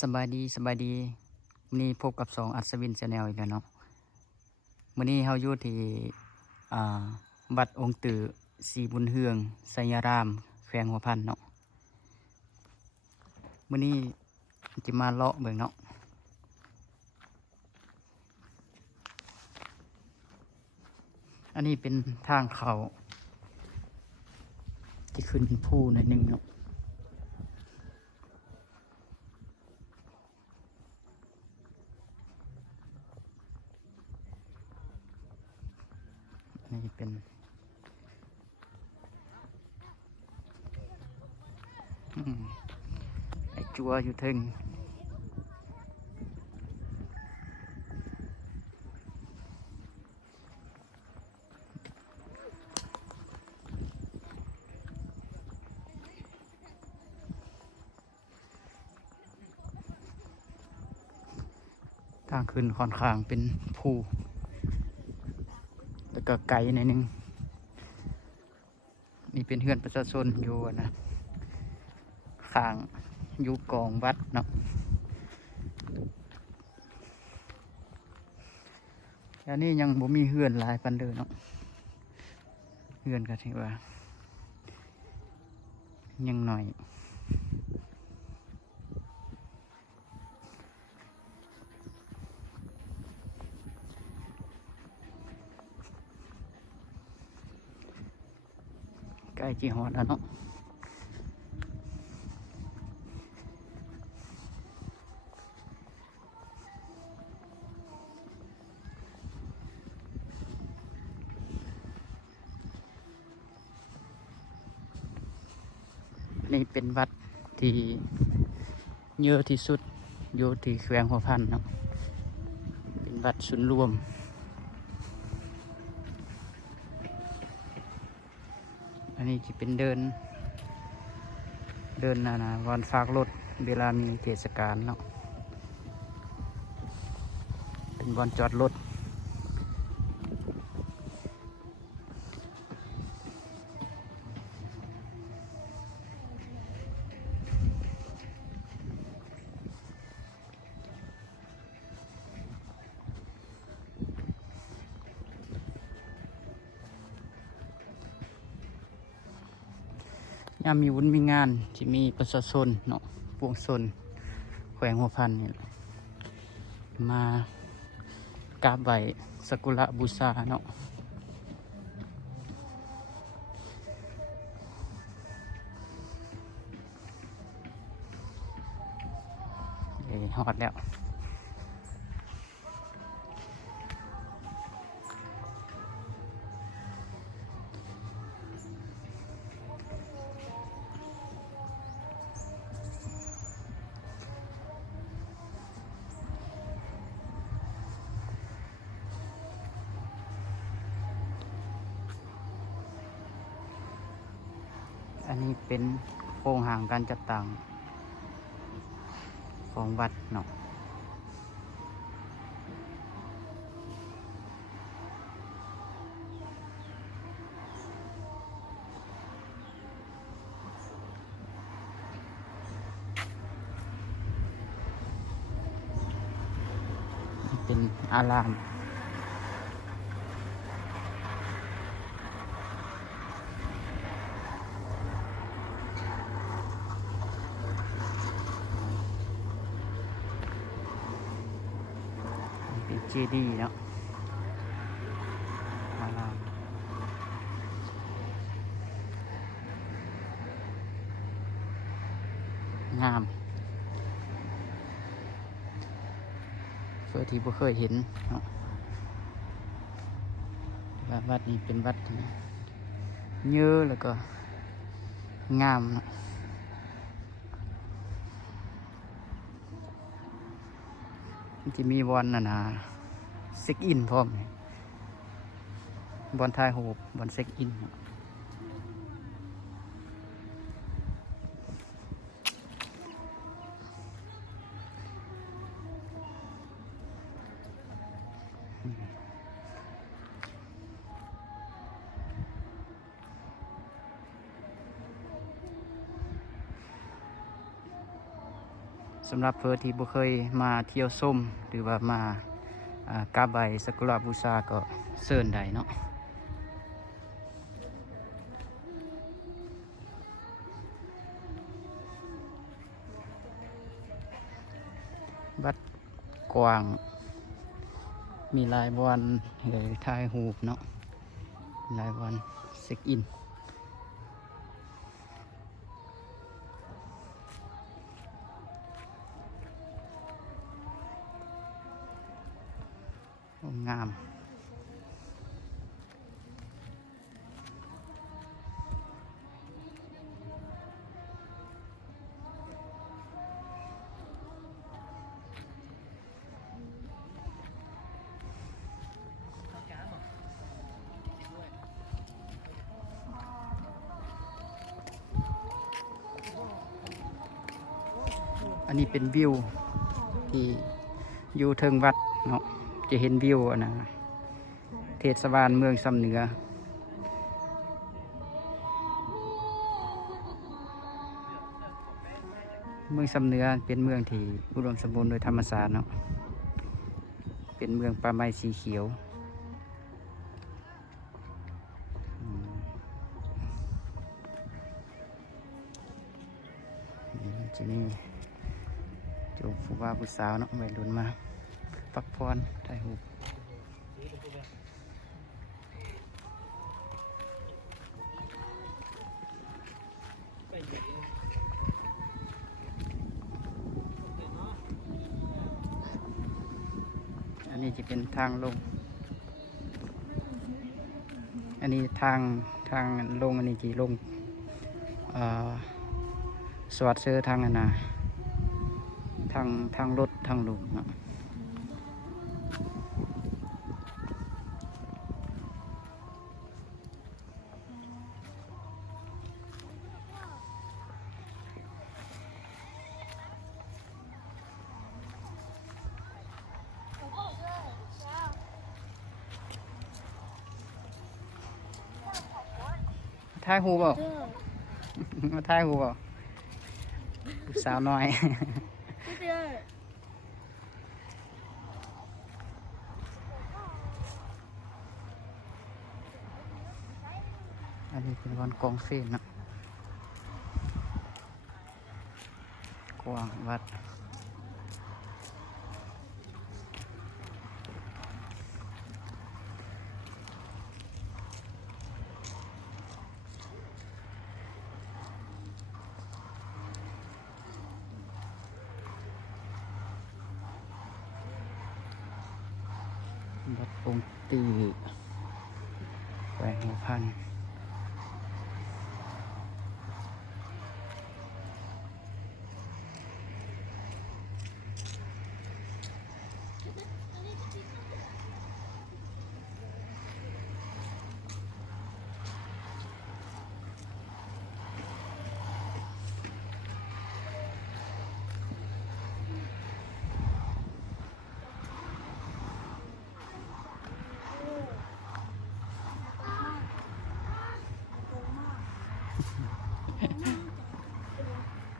สบายดีมื้อนี้พบกับ2อัศวิน Channel อีกแล้วเนาะมื้อนี้เฮาอยู่ที่อ่าวัดองค์ตือศรีบุญเฮืองไสยรามแขวงหัวพันเนาะมื้อนี้จะมาเลาะเบิ่งเนาะอันนี้เป็นทางเขาที่ขึ้นภูหน่อยหนึงเนาะนี่เป็นไอ้จัวอยู่เทึงทางขึ้นค่อนข้างเป็นภูแล้วก็ไกลหน่อยหนึงนี่เป็นเฮือนประชาชนอยู่นะข้างอยู่กองวัดเนาะแล้วนี่ยังบ่มีเฮือนหลายปันเด้อเนาะเฮือนก็ถือว่ายังหน่อยใกล้จีฮอดแล้วเนาะนี่เป็นวัดที่เยอะที่สุดอยู่ที่แขวงหัวพันเนาะเป็นวัดศูนย์รวมอันนี้จะเป็นเดินนะวันฝากรถเวลามีเทศกาลเนาะเป็นวันจอดรถยามมีวุ้นมีงานที่มีประชาชนเนาะปวงชนแขวงหัวพันนี่มากราบไหว้สักการะบูชาเนาะฮอดแล้วอันนี้เป็นโครงหางการจัดตั้งของวัดเนาะเป็นอารามเป็นเจดีย์เนาะอารามงามเพื่อที่บ่เคยเห็นเนาะวัดนี้เป็นวัดที่เยอะแล้วก็งามเนาะที่มีบอลเช็คอินพร้อมบอลถ่ายรูปบอลเช็คอิน สำหรับเพื่อที่บ่เคยมาเที่ยวชมหรือว่ามากราบไหว้สักการะบูชาก็เชิญได้เนาะวัดกว้างมีหลายบอนเลยถ่ายรูปเนาะหลายบอนเช็คอินงามอันนี้เป็นวิวที่อยู่เทิงวัดเนาะจะเห็นวิวนะเทศบาลเมืองสำเหนือเมืองสำเหนือเป็นเมืองที่อุดมสมบูรณ์โดยธรรมชาติเนาะเป็นเมืองป่าไม้สีเขียวที่นี่จูบผู้บ่าวผู้สาวเนาะวัยรุ่นมาพักผ่อนถ่ายรูปอันนี้จะเป็นทางลงอันนี้ทางลงอันนี้จะลงสวัสดิ์เซอร์ทางอันนะทางรถทางลงเนาะถ่ายรูปเปล่ามาถ่ายรูปเปล่าลูกสาวน้อยอันนี้เป็นวันกองเฟนนะกว้างวัดวัดองค์ตีแหวงหัวพัน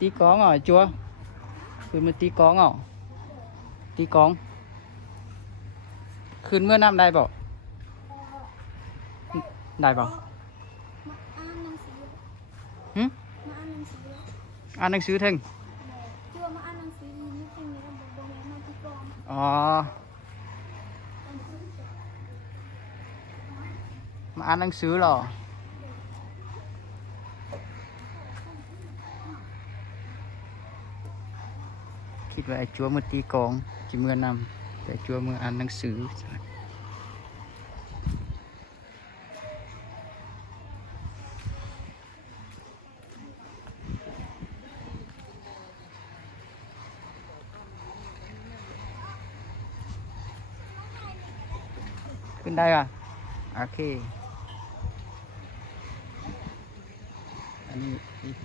ตีกองอ่ะชัวคืนมาตีกองอ่ะตีกองคืนเมื่อน้ำได้บ่ได้บ่หึอ่านหนังสือถึงอ๋อมาอ่านหนังสือเหรอคิดว่าไอ้จัวมือตีกองจิเมื่อนำแต่จัวมืออ่านหนังสือขึ้นได้ป่ะโอเคอันนี้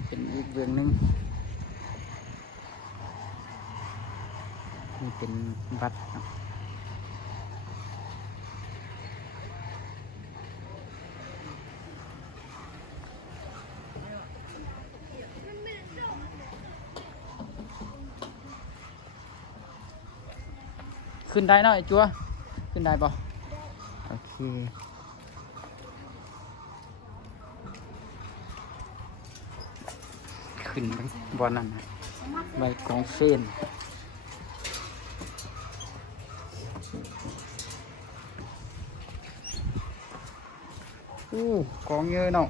เป็นอีกเบื้องหนึ่งนี่เป็นบัตร ขึ้นได้เนาะไอ้จัวขึ้นได้ปะโอเคขึ้นไปบนนั้นนะใบกองเฟนกองเยอะเนาะ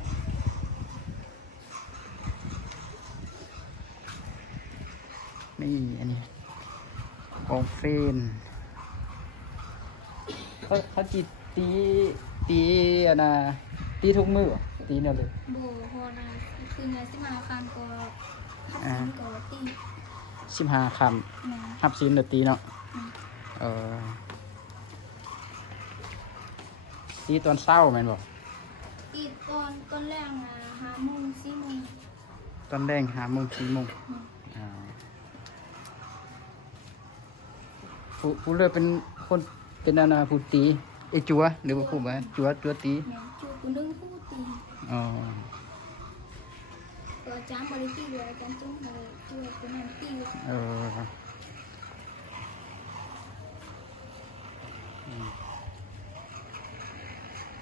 นี่อันนี้กองเฟนเขาจีตีอันน่ะตีทุกมือเหรอตีเนี่ยเลย โบโฮนาคือเนื้อที่มาคันก็คัดซินก็ตี 15 คำหับซีนเดตีเนาะตีตอนเศร้าแม่นบอก ตีตอนแรกนะ5 โมง 4 โมง ตอนแดง5 โมง 4 โมงผู้เลือกเป็นคนเป็นอาณาผู้ตีไอจัวหรือว่าผู้ไหมจัวตี แม่จูกูนึงพูดตี อ๋อ ก็จ้างบริตีเลยจ้างจุ้งเลยจูกูนั่นตี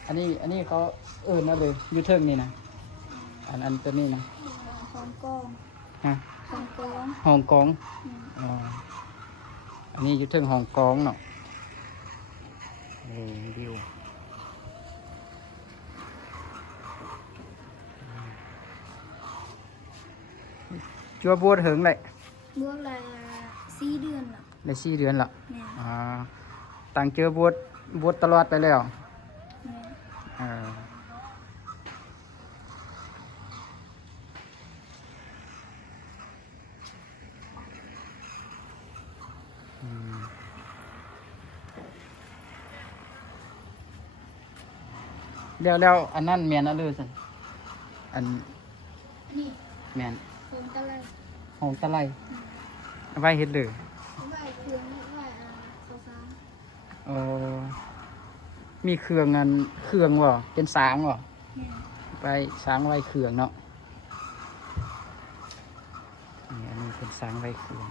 อันนี้เขานะเลยยูเทิงนี่นะอันตัวนี้นะ ฮ่องกง ฮะ ฮ่องกง ฮ่องกงอ๋ออันนี้ยูเทิงฮ่องกงเนาะวิวจัวบวชเหิงเลย บวกเลย4 เดือนละ ใน4 เดือนละ แม่ ต่างเจอบวชตลอดไปแล้ว แม่ แล้วอันนั้นแมนอะไรสิอัน นี่ แมน ผมตะไล ห้องตะไลไว้เฮ็ดเลย ไหวเครื่องไหวโซฟา เออมีเครื่องบ่เป็นสางบ่ แม่ ไปสางไว้เครื่องเนาะนี่อันนี้เป็นสางไว้เครื่อง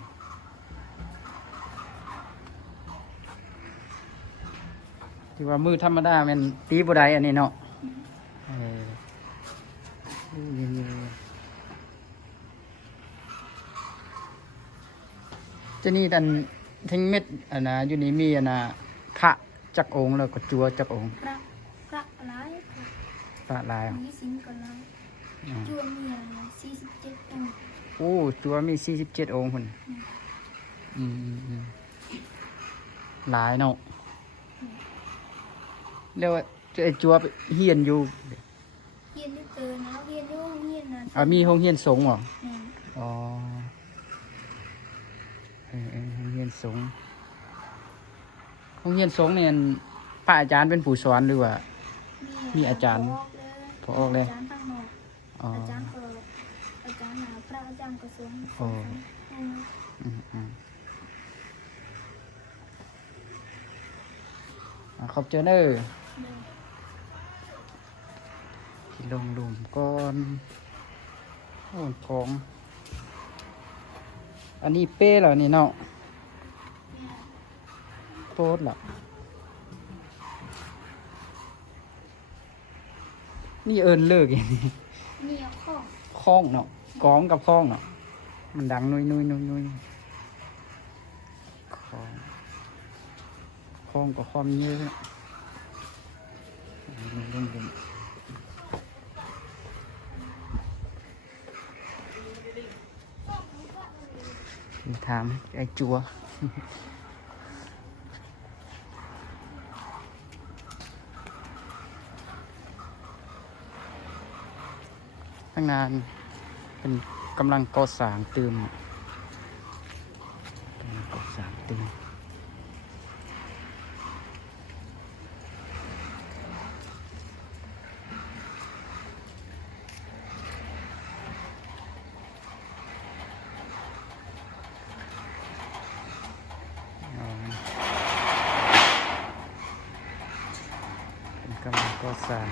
ที่ว่ามือธรรมดาแมันตีบ่ได้อันนี้เนาะจะนี่ดันทิ้งเม็ดอันนะอยู่นี่มีอันนะพระจักองค์แล้วก็จัวจักองค์ พระอะไร พระลาย มีสินก่อนแล้วจัวมี47 องค์ โอ้จัวมี47 องค์คนหลายเนาะเรียกว่าไอ้จัวเฮียนอยู่ เฮียนได้เตือนแล้วเฮียนอยู่เฮียนนั่น มีห้องเฮียนสงฆ์เหรอ แม่ อ๋อห้องเฮียนสงฆ์ห้องเฮียนสงฆ์เนี่ยพระอาจารย์เป็นผู้สอนหรือว่า มีอาจารย์พอออกเลย อาจารย์ตั้งนอก อ๋อ อาจารย์ก็อาจารย์พระอาจารย์กระทรวง โอ้ ขอบเจอเนอร์ที่ลงหลุมก่อนโอ้ของ อันนี้เป้เหรอนี่เนาะโต๊ดเหรอนี่เอิญเลิกอย่างนี้ นี่ข้อง คล้องเนาะกองกับคล้องเนาะมันดังนุยคล้องกับความเยอะถามไอ้จัวตั้งนานเป็นกำลังก่อสร้างเติมก่อสร้างเติมเป็นกำลังก่อสร้าง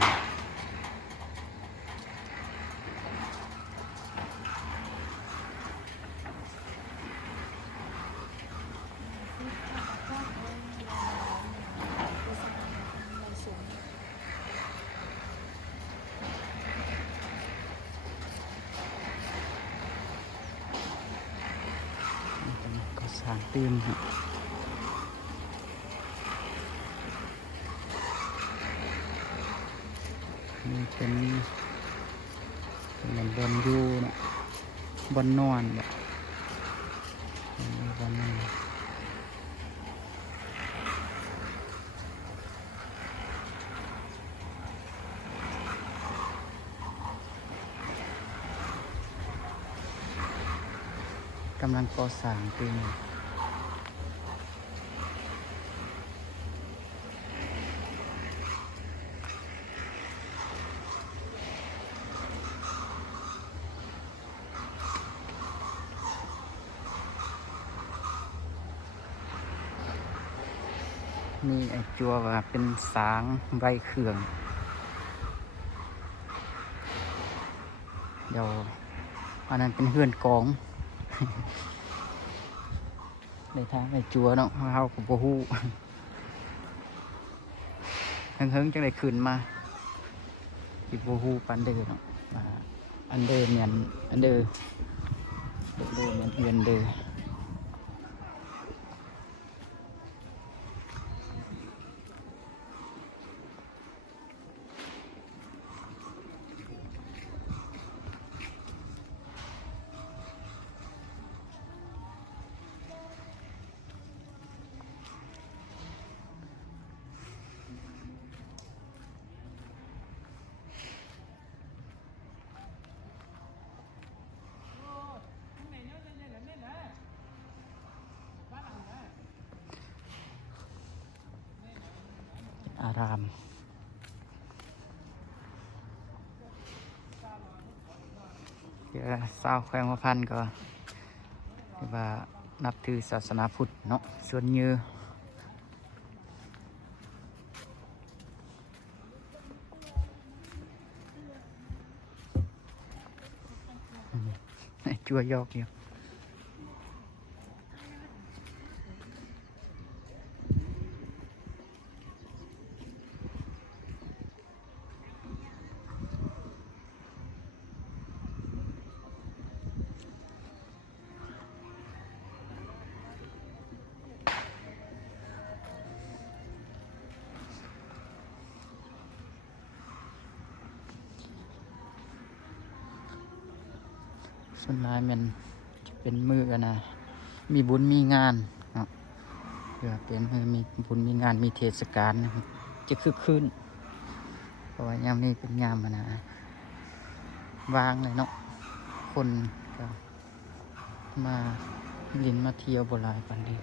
สร้างตื่นครับนี่เป็นเหมือนบนอยู่นะบนนอนแบบบนนอนกำลังก่อสร้างตื่นนี่ไอ้จัวว่าเป็นสางใบเขื่อง เดี๋ยวอันนั้นเป็นเฮือนกอง ในทางไอ้จัวเนาะเฮากับโบฮู้ เฮิงๆจังได้ขึ้นมาที่โบฮู้ปันเดอเนาะว่าอันเดอร์เมียนอันเดอร์เดอร์เมียนเฮือนเดอร์อารามเดี๋ยวสาวแขวงหัวพันก็เรียกว่านับถือศาสนาพุทธเนาะส่วนเยอะจัวยอกอยู่ส่วนลายมันจะเป็นมือกันนะมีบุญมีงานเนาะเพื่อเป็นมือมีบุญมีงานมีเทศกาลนะครับจะคึกคืนเพราะว่ายามนี้เป็นยามนะวางเลยเนาะคนก็มาลินมาเที่ยวโบราณปันดี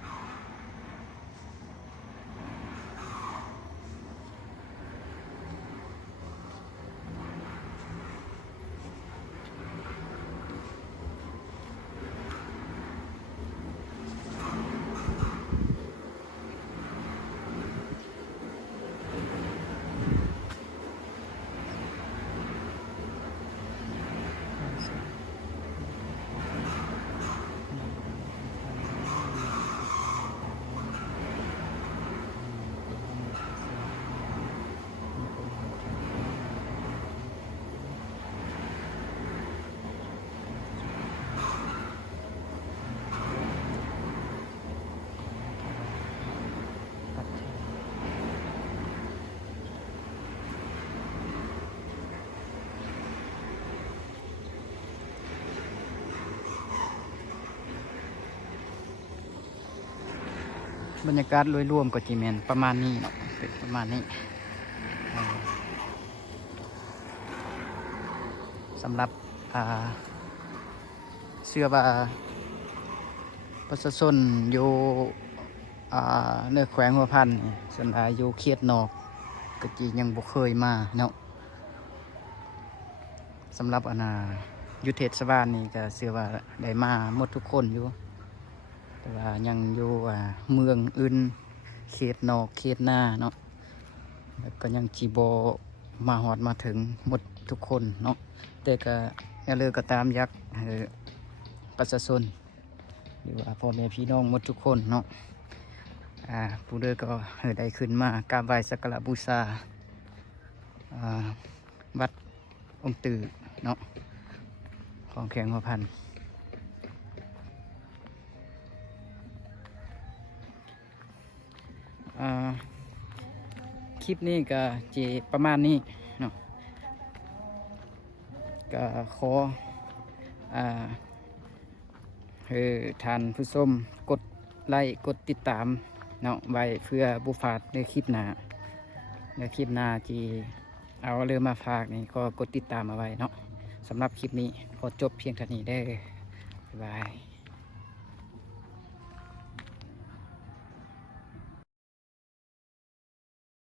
บรรยากาศโดยรวมก็จีเมนประมาณนี้เนาะเป็นประมาณนี้สำหรับเสื้อว่าประชาชนอยู่เนื้อแขวงหัวพันนี่ส่วนอยู่เขตนอกก็จียังบ่เคยมาเนาะสำหรับยุทธเทศบาลนี่ก็เสื้อว่าได้มาหมดทุกคนอยู่แต่ว่ายังอยู่เมืองอื่นเขตนอกเขตหน้าเนาะแล้วก็ยังจีโบมาหอดมาถึงหมดทุกคนเนาะแต่ก็เลยก็ตามยักษ์ประชาชนหรือว่าพ่อแม่พี่น้องหมดทุกคนเนาะผู้เดินก็ได้ขึ้นมากราบไหว้สักการะบูชาวัดองค์ตื่อเนาะของแขวงหัวพัน คลิปนี้ก็จะประมาณนี้เนาะก็ขอให้ท่านผู้ชมกดไลค์กดติดตามเนาะไว้เพื่อบุฟาดในคลิปหน้าที่เอาเรือมาฝากนี่ก็กดติดตามเอาไว้เนาะสำหรับคลิปนี้ขอจบเพียงเท่านี้ได้อบ๊ายบาย